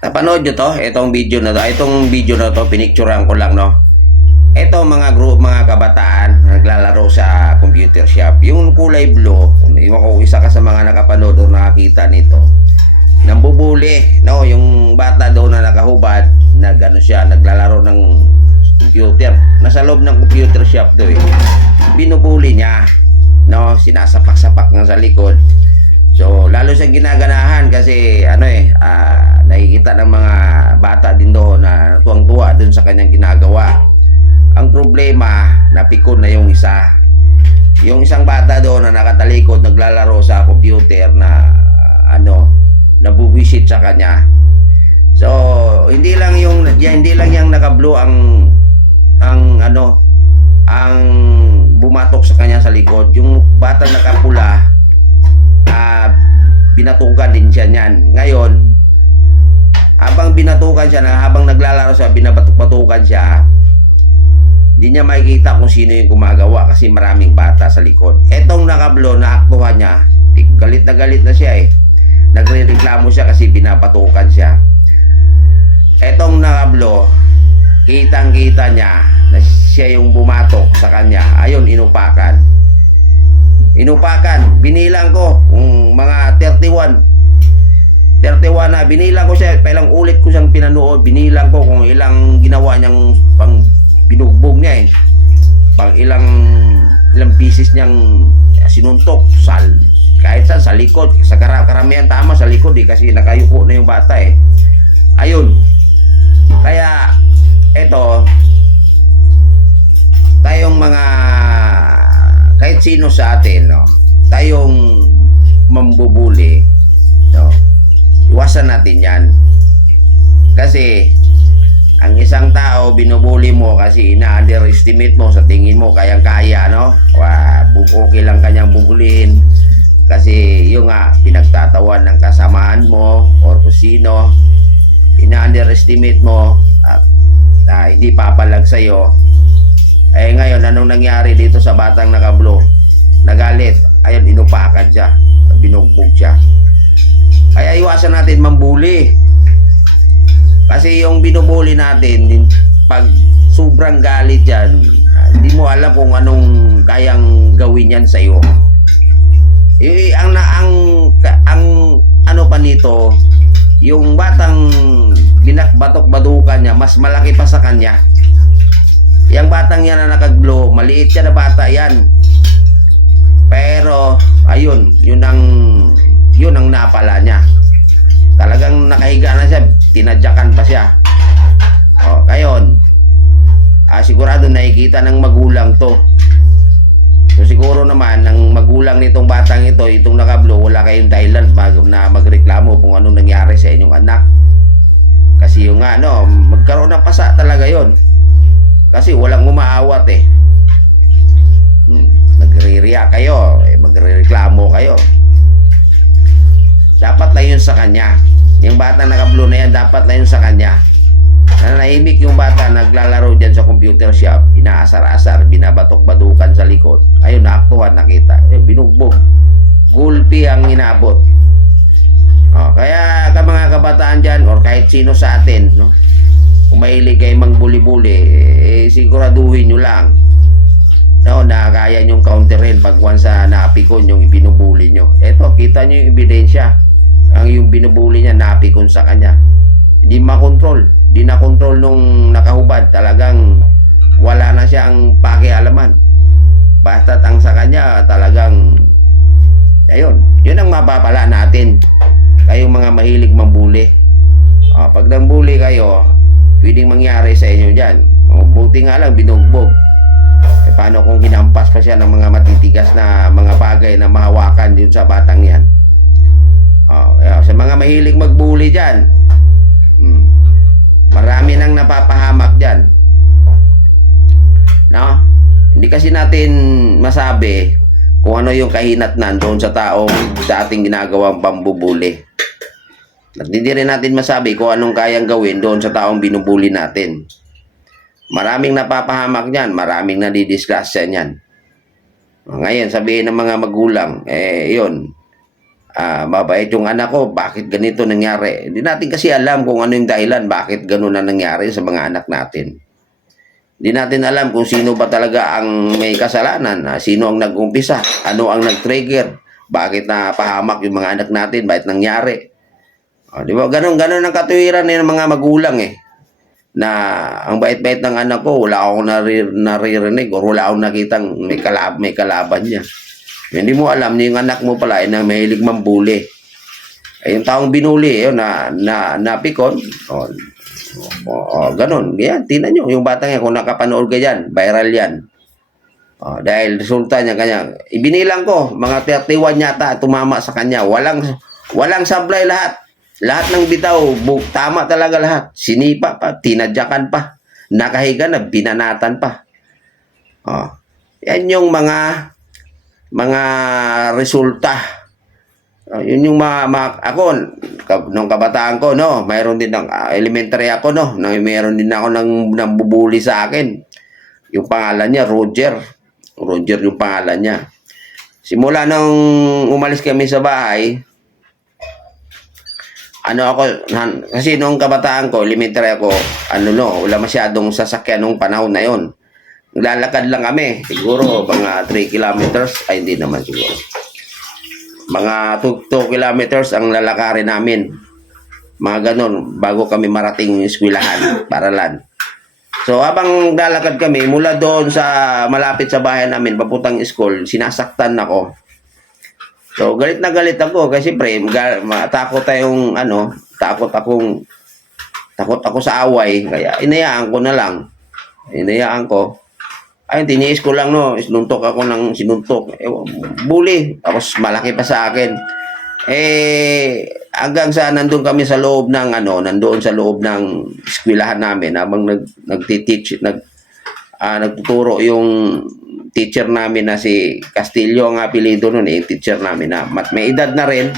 Napanood nyo to? Itong video na to. Itong video na to, pinicturean ko lang, no? Ito mga group, mga kabataan naglalaro sa computer shop. Yung kulay blue, iwan ko isa ka sa mga nakapanood o nakakita nito. Nambubuli, no? Yung bata doon na nakahubad, naglalaro ng computer. Nasa loob ng computer shop to eh. Binubuli niya, no? Sinasapak-sapak nga sa likod. So, lalo siyang ginaganahan kasi nakikita ng mga bata din doon na tuwang-tuwa doon sa kanyang ginagawa. Ang problema, napikon na yung isa. Yung isang bata doon na nakatalikod, naglalaro sa computer na nabubisit sa kanya. So, hindi lang yung naka-blue ang bumatok sa kanya sa likod. Yung bata nakapula, binatukan din siya niyan. Ngayon, habang binatukan siya, habang naglalaro siya, binabatuk-batukan siya, hindi niya makikita kung sino yung gumagawa kasi maraming bata sa likod. Etong nakablo, naaktuhan niya, galit na siya eh. Nagre-reklamo siya kasi binabatukan siya. Etong nakablo, kitang-kita niya na siya yung bumatok sa kanya. Ayun, inupakan, binilang ko mga 31 na, binilang ko siya, ilang ulit ko siyang pinanood, binilang ko kung ilang ginawa niyang pang binugbog niya eh, pang ilang pieces niyang sinuntok kahit sa likod, sa karamihan tama sa likod eh, kasi nakayuko na yung bata eh. Ayun, kaya eto, tayong mga kahit sino sa atin, no, tayong mambubuli, no, iwasan natin yan. Kasi ang isang tao binubuli mo kasi ina-underestimate mo, sa tingin mo kayang-kaya, no? Okay lang kanyang bubulihin kasi yung pinagtatawan ng kasamaan mo or kung sino, ina-underestimate mo at hindi papalag sa'yo. Eh ngayon, anong nangyari dito sa batang nakablo? Nagalit, ayun, inupakan siya, binugbog siya. Kaya iwasan natin mambuli. Kasi yung binubuli natin, pag sobrang galit yan, hindi mo alam kung anong kayang gawin yan sa iyo. Ang ano pa nito, yung batang binakbatok-badukan niya, mas malaki pa sa kanya. Yung batang yan na nakaglo, maliit siya na bata yan. Pero, ayun, yun ang napala niya. Talagang nakahiga na siya, tinadyakan pa siya. O, kayon, sigurado nakikita ng magulang to. So siguro naman, ang magulang nitong batang ito, itong nakablo, wala kayong dahilan na magreklamo kung anong nangyari sa inyong anak. Kasi yung magkaroon ng pasa talaga yon. Kasi walang umaawat eh. Magre-react kayo, magre-reklamo kayo. Dapat na yun sa kanya. Yung bata nakablo na yan, dapat na yun sa kanya. Nanahimik yung bata, naglalaro dyan sa computer shop, inaasar-asar, binabatok-badukan sa likod. Ayun, naaktuhan, nakita. Binugbog. Gulpi ang inabot. Kaya mga kabataan dyan, or kahit sino sa atin, no? Kung mahilig kayo mangbuli-buli, siguraduhin nyo lang, no, na kaya nyong counterin pag once naapikon yung ibinubuli nyo. Eto, kita nyo yung ebidensya. Ang yung binubuli niya, naapikon sa kanya. Hindi makontrol. Hindi na kontrol nung nakahubad. Talagang wala na siyang pakialaman. Basta't ang sa kanya, talagang ayun, yun ang mapapala natin. Kayong mga mahilig mambuli. Pag nambuli kayo, pwedeng mangyari sa inyo dyan. Buti nga lang, binugbog. Paano kung hinampas pa siya ng mga matitigas na mga bagay na mahawakan yun sa batang yan? Sa mga mahilig magbuli dyan, marami nang napapahamak dyan, no? Hindi kasi natin masabi kung ano yung kahinatnan doon sa ating ginagawang pambubuli. At hindi rin natin masabi kung anong kayang gawin doon sa taong binubuli natin. Maraming napapahamak niyan, maraming nadidisgrasya niyan. Ngayon, sabihin ng mga magulang, yun, mabait yung anak ko, bakit ganito nangyari? Hindi natin kasi alam kung ano yung dahilan, bakit ganun na nangyari sa mga anak natin. Hindi natin alam kung sino ba talaga ang may kasalanan, sino ang nag-umpisa, ano ang nag-trigger, bakit napahamak yung mga anak natin, bakit nangyari. Di ba? Ganun ang katuwiran ng mga magulang na ang bait-bait ng anak ko, wala akong naririnig or wala akong nakitang may kalaban niya. Hindi mo alam na yung anak mo pala ay na mahilig mambuli. Yung taong binuli, napikon, ganun. Yan, tingnan nyo, yung bata nga, kung nakapanood ka yan, viral yan. Dahil resulta niya kanya, ibinilang ko, mga 31 yata, tumama sa kanya. Walang sablay lahat. Lahat ng bitaw, tama talaga lahat. Sinipa pa, tinadyakan pa, nakahiga na, binanatan pa. Yan yung mga resulta. Yun yung ako, nung kabataan ko, no, mayroon din ng elementary ako, no, mayroon din ako ng bubuli sa akin. Yung pangalan niya, Roger. Roger yung pangalan niya. Simula nung umalis kami sa bahay, kasi nung kabataan ko, elementary ako, wala masyadong sasakyan nung panahon na yon. Lalakad lang kami, siguro mga 3 kilometers, ay hindi naman siguro. Mga 2 kilometers ang lalakarin namin. Mga ganon, bago kami marating yung eskwelahan, paralan. So habang lalakad kami, mula doon sa malapit sa bahay namin, papuntang school, sinasaktan ako. So galit na galit ako kasi pre, takot ako sa away, kaya inayaan ko na lang. Ay, tiniis ko lang, no, sinuntok ako ng sinuntok. Bully, tapos malaki pa sa akin. Hanggang sa nandun kami sa loob ng nandoon sa loob ng eskwelahan namin habang nagtuturo yung teacher namin na si Castillo ang apelyido nun, yung teacher namin na may edad na rin.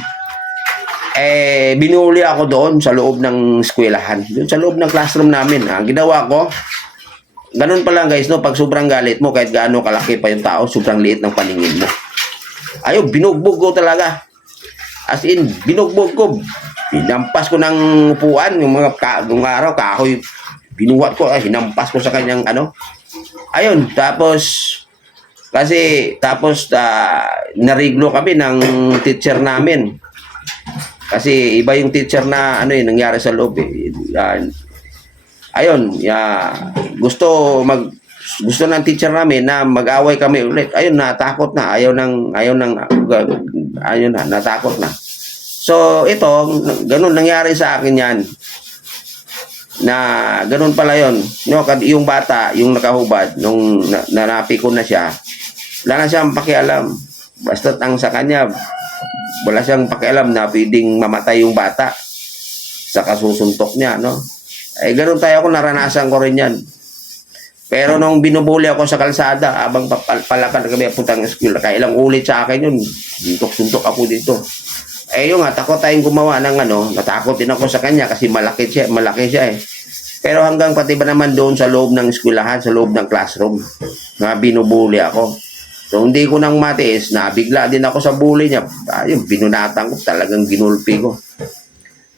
Binuli ako doon sa loob ng eskwelahan, doon sa loob ng classroom namin. Ang ginawa ko, ganun pa lang guys, no, pag sobrang galit mo, kahit gaano kalaki pa yung tao, sobrang liit ng paningin mo. Binugbog ko talaga. As in, binugbog ko. Hinampas ko ng upuan, yung nung araw, kahoy, binuhat ko, hinampas ko sa kanyang Ayun, tapos nariglo kami ng teacher namin. Kasi iba yung teacher na nangyari sa loob gusto ng teacher namin na mag-away kami ulit. Natakot na. Natakot na. So, ito, ganun nangyari sa akin yan. Na ganun pala yun. No, yung bata, yung nakahubad, nung nanapi ko na siya, wala na siyang pakialam. Basta ang sa kanya, wala siyang pakialam na pwedeng mamatay yung bata sa kasusuntok niya, no? Ganun tayo, ako naranasan ko rin yan. Pero nung binubuli ako sa kalsada, habang palakad kami puntang school, kailang ulit sa akin yun, suntok ako dito. Takot tayong gumawa ng natakot din ako sa kanya kasi malaki siya Pero hanggang pati ba naman doon sa loob ng eskwelahan, sa loob ng classroom, na binubuli ako. So hindi ko nang matiis, nabigla din ako sa bully niya. Binunatan ko, talagang ginulpi ko.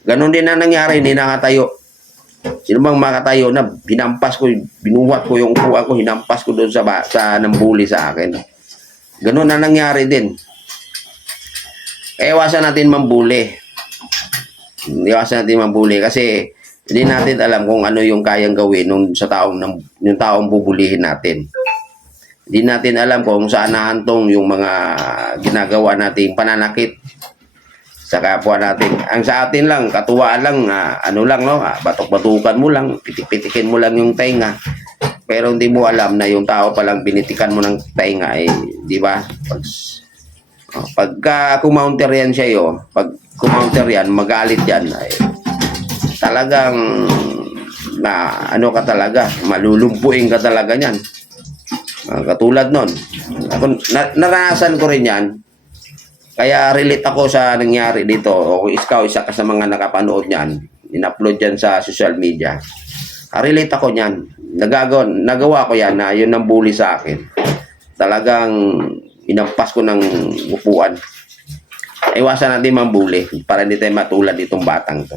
Ganon din na nangyari, hindi nakatayo. Sino bang makatayo na binampas ko, binuhat ko yung upuan ko, hinampas ko doon sa nambuli sa akin. Ganon na nangyari din. Iwasan natin mambuli. Kasi hindi natin alam kung ano yung kayang gawin yung taong bubulihin natin. Hindi natin alam kung saan nahantong yung mga ginagawa nating pananakit sa kapwa natin. Ang sa atin lang, katuwaan lang, batok-batukan mo lang, pitik-pitikin mo lang yung tainga. Pero hindi mo alam na yung tao palang binitikan mo ng tainga, di ba? Pagka kumounter yan siya pag kumounter yan, magalit yan, talagang ka talaga, malulumpuin ka talaga niyan. Katulad nun, naranasan ko rin yan. Kaya relate ako sa nangyari dito. O ikaw, isa ka sa mga nakapanood niyan, in-upload yan sa social media. Relate ako niyan. Nagawa ko yan na yun ang bully sa akin. Talagang inampas ko ng upuan. Iwasan natin mambuli para hindi tayo matulad itong batang to.